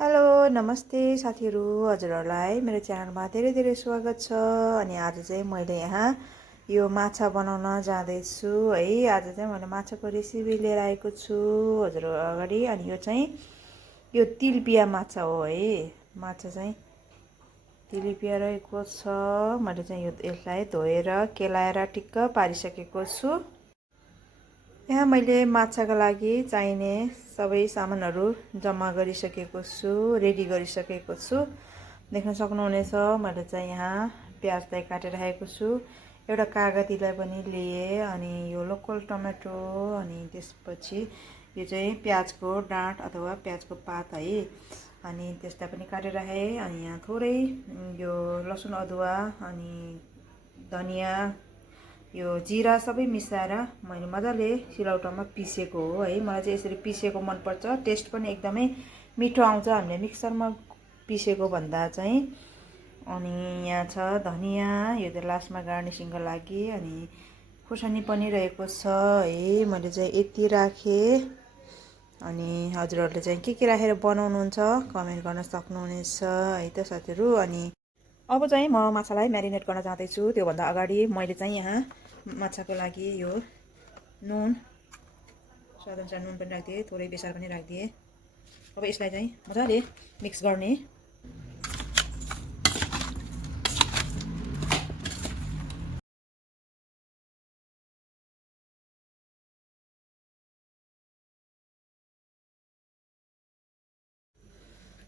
Hello नमस्ते साथीहरू हजुरहरूलाई मेरो च्यानलमा धेरै स्वागत छ। अनि आज चाहिँ मैले यहाँ यो माछा बनाउन जाँदैछु है। आज चाहिँ मैले माछाको रेसिपी लिएर आएको छु हजुर अगाडि। अनि यो तिलपिया माछा हो है। माछा चाहिँ तिलपिया रहेको छ। मैले चाहिँ यसलाई धोएर केलाएर टिक्क पारिसकेको छु। यहाँ मैले माछाका लागि चाहिने सबै सामानहरू जम्मा गरिसकेको छु, रेडी गरिसकेको छु। देख्न सक्नुहुनेछ मैले चाहिँ यहाँ प्याजलाई काटेर राखेको छु। एउटा कागतीलाई पनि लिए अनि यो लोकल टमेटो अनि त्यसपछि यो चाहिँ प्याजको डाँठ अथवा प्याजको पात है। अनि त्यसलाई पनि काटेर राखेँ। अनि यहाँ थोरै यो लसुन अदुवा अनि धनियाँ यो जिरा सबै मिसाएर मैले मजाले सिलौटोमा पिसेको हो है। मलाई चाहिँ यसरी पिसेको मनपर्छ, टेस्ट पनि एकदमै मिठो आउँछ हामीले मिक्सरमा पिसेको भन्दा चाहिँ। अनि यहाँ छ धनियाँ, यो चाहिँ लास्टमा गार्निसिङको लागि। अनि खुर्सानी पनि रहेको छ है। मैले चाहिँ यति राखेँ। अनि हजुरहरूले चाहिँ के राखेर बनाउनुहुन्छ कमेन्ट गर्न सक्नुहुनेछ है त साथीहरू। अनि अब चाहिँ म माछालाई म्यारिनेट गर्न जाँदैछु। त्योभन्दा अगाडि मैले चाहिँ यहाँ माछाको लागि यो नुन स्वादअनुसार नुन पनि राखिदिएँ, थोरै बेसार पनि राखिदिएँ। अब यसलाई चाहिँ मजाले मिक्स गर्ने।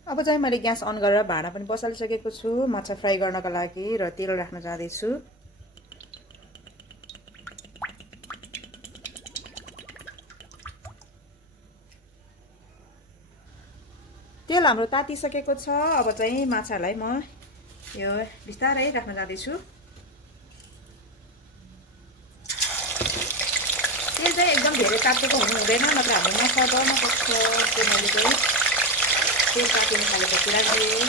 अब चाहिँ मैले ग्यास अन गरेर भाँडा पनि बसालिसकेको छु माछा फ्राई गर्नको लागि र तेल राख्न जाँदैछु। तेल हाम्रो तातिसकेको छ। अब चाहिँ माछालाई म यो बिस्तारै राख्न जाँदैछु। तेल चाहिँ एकदम धेरै तातेको हुनु हुँदैन, नत्र हाम्रो माछा डढ्न सक्छ। त्यो मैले चाहिँ तेल तातिनु थालेपछि राखिदिएँ।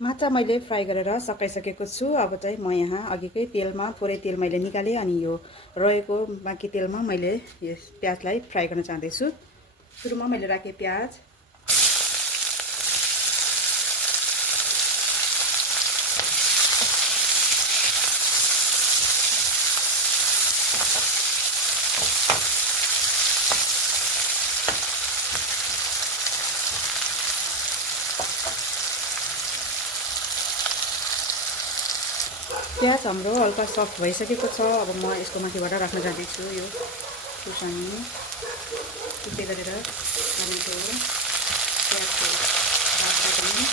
माछा मैले फ्राई गरेर सकाइसकेको छु। अब चाहिँ म यहाँ अघिकै तेलमा थोरै तेल मैले निकालेँ। अनि यो रहेको बाँकी तेलमा मैले यस प्याजलाई फ्राई गर्न चाहँदैछु। सुरुमा मैले राखेँ प्याज, प्याज हाम्रो हल्का सफ्ट भइसकेको छ। अब म यसको माथिबाट राख्न जाँदैछु यो खुर्सानी त्यसै गरेर टमेटो प्याजको राख्दा पनि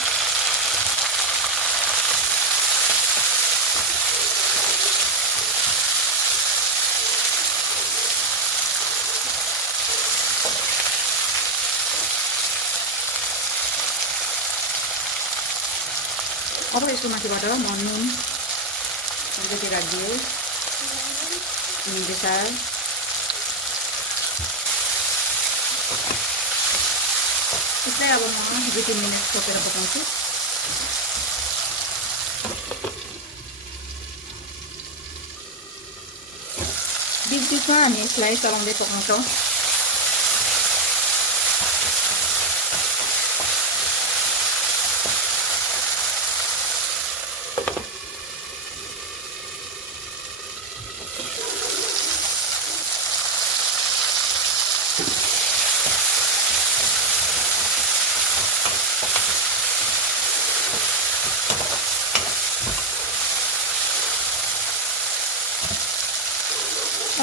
अब यसको माथिबाट म नुन अलिकति राखिदिएँ, बेसार चाहिँ अब म 2-3 मिनट छोपेर पकाउँछु। बिचमा हामी यसलाई चलाउँदै पकाउँछौँ।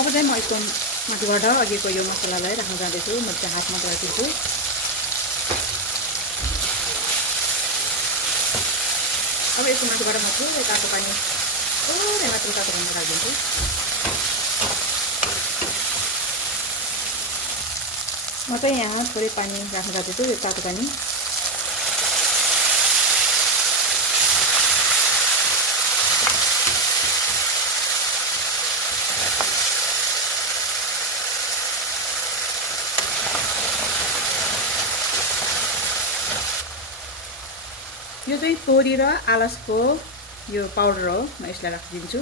अब चाहिँ म यसको माथिबाट अघिको यो मसलालाई राख्न जाँदैछु। म चाहिँ हातमा राखिदिन्छु। अब यसको माथिबाट म थोरै तातो पानी थोरै मात्र तातो पानी राखिदिन्छु। म चाहिँ यहाँ थोरै पानी राख्न जाँदैछु, यो तातो पानी। यो चाहिँ तोरी र आलसको यो पाउडर हो, म यसलाई राखिदिन्छु।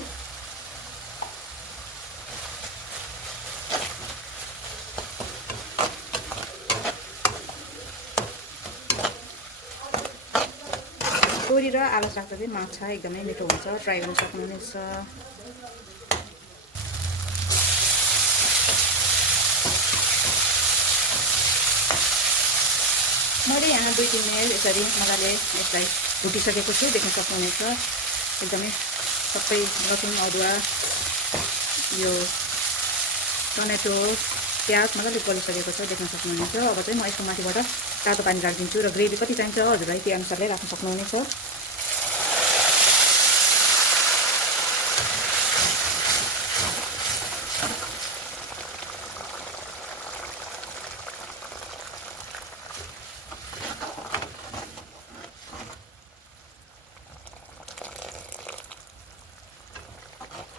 तोरी र आलस राख्दा चाहिँ माछा एकदमै मिठो हुन्छ, ट्राई गर्न सक्नुहुनेछ। मैले यहाँ 2-3 मिनट यसरी मजाले यसलाई भुटिसकेको छु, देख्न सक्नुहुनेछ। एकदमै सबै लसुन अदुवा यो टमेटो प्याज मजाले गलिसकेको छ, देख्न सक्नुहुनेछ। अब चाहिँ म यसको माथिबाट तातो पानी राखिदिन्छु र ग्रेभी कति चाहिन्छ हजुरलाई त्यो अनुसारले राख्न सक्नुहुनेछ।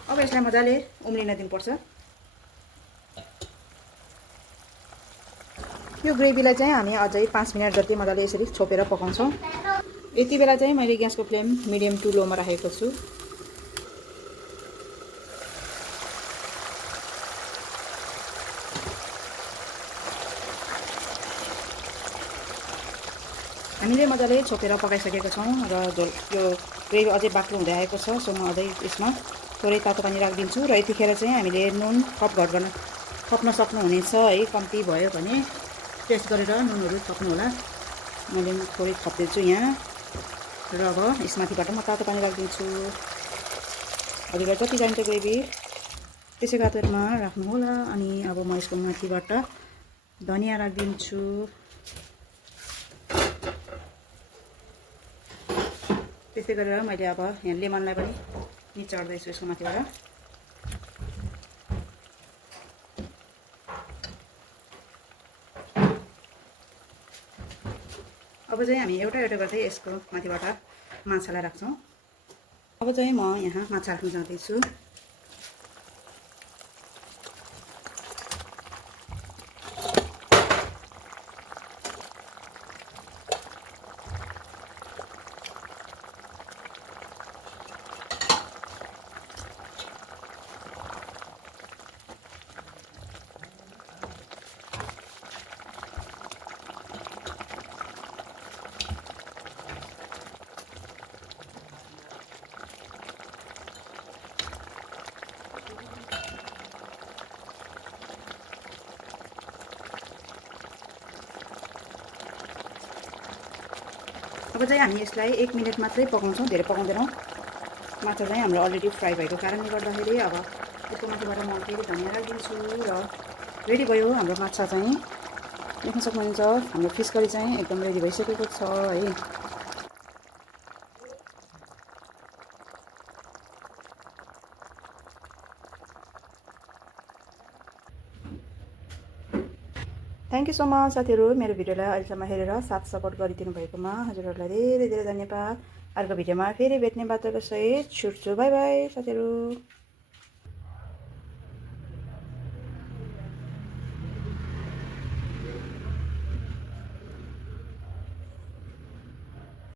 अब यसलाई मजाले उम्लिन दिनुपर्छ। यो ग्रेभीलाई चाहिँ हामी अझै 5 मिनट जति मजाले यसरी छोपेर पकाउँछौँ। यति बेला चाहिँ मैले ग्यासको फ्लेम मिडियम टु लोमा राखेको छु। हामीले मजाले छोपेर पकाइसकेको छौँ र यो ग्रेभी अझै बाक्लो हुँदै आएको छ। सो म अझै यसमा थोरै तातो पानी राखिदिन्छु र यतिखेर चाहिँ हामीले नुन थप्न सक्नुहुनेछ है। कम्ती भयो भने टेस्ट गरेर नुनहरू थप्नु होला। मैले थोरै थपिदिन्छु यहाँ र अब यसमाथिबाट म तातो पानी राखिदिन्छु। हजुरलाई जति चाहिन्छ ग्रेभी त्यसै खातरमा राख्नु होला। अनि अब म यसको माथिबाट धनिया राखिदिन्छु। त्यस्तै गरेर मैले अब यहाँ लेमनलाई पनि निचोड्दैछु यसको माथिबाट। अब चाहिँ हामी एउटा गर्दै यसको माथिबाट माछालाई राख्छौँ। अब चाहिँ म यहाँ माछा राख्न जाँदैछु। अब चाहिँ हामी यसलाई 1 मिनट मात्रै पकाउँछौँ, धेरै पकाउँदैनौँ। माछा चाहिँ हाम्रो अलरेडी फ्राई भएको कारणले गर्दाखेरि अब यसको माथिबाट म फेरि धनिया राखिदिन्छु र रेडी भयो हाम्रो माछा चाहिँ। देख्न सक्नुहुन्छ हाम्रो फिस करी चाहिँ एकदम रेडी भइसकेको छ है। थ्याङ्क यू सो मच साथीहरू, मेरो भिडियोलाई अहिलेसम्म हेरेर साथ सपोर्ट गरिदिनु भएकोमा हजुरहरूलाई धेरै धेरै धन्यवाद। अर्को भिडियोमा फेरि भेट्ने बाटोको सहित छुट्छु। बाई बाई साथीहरू।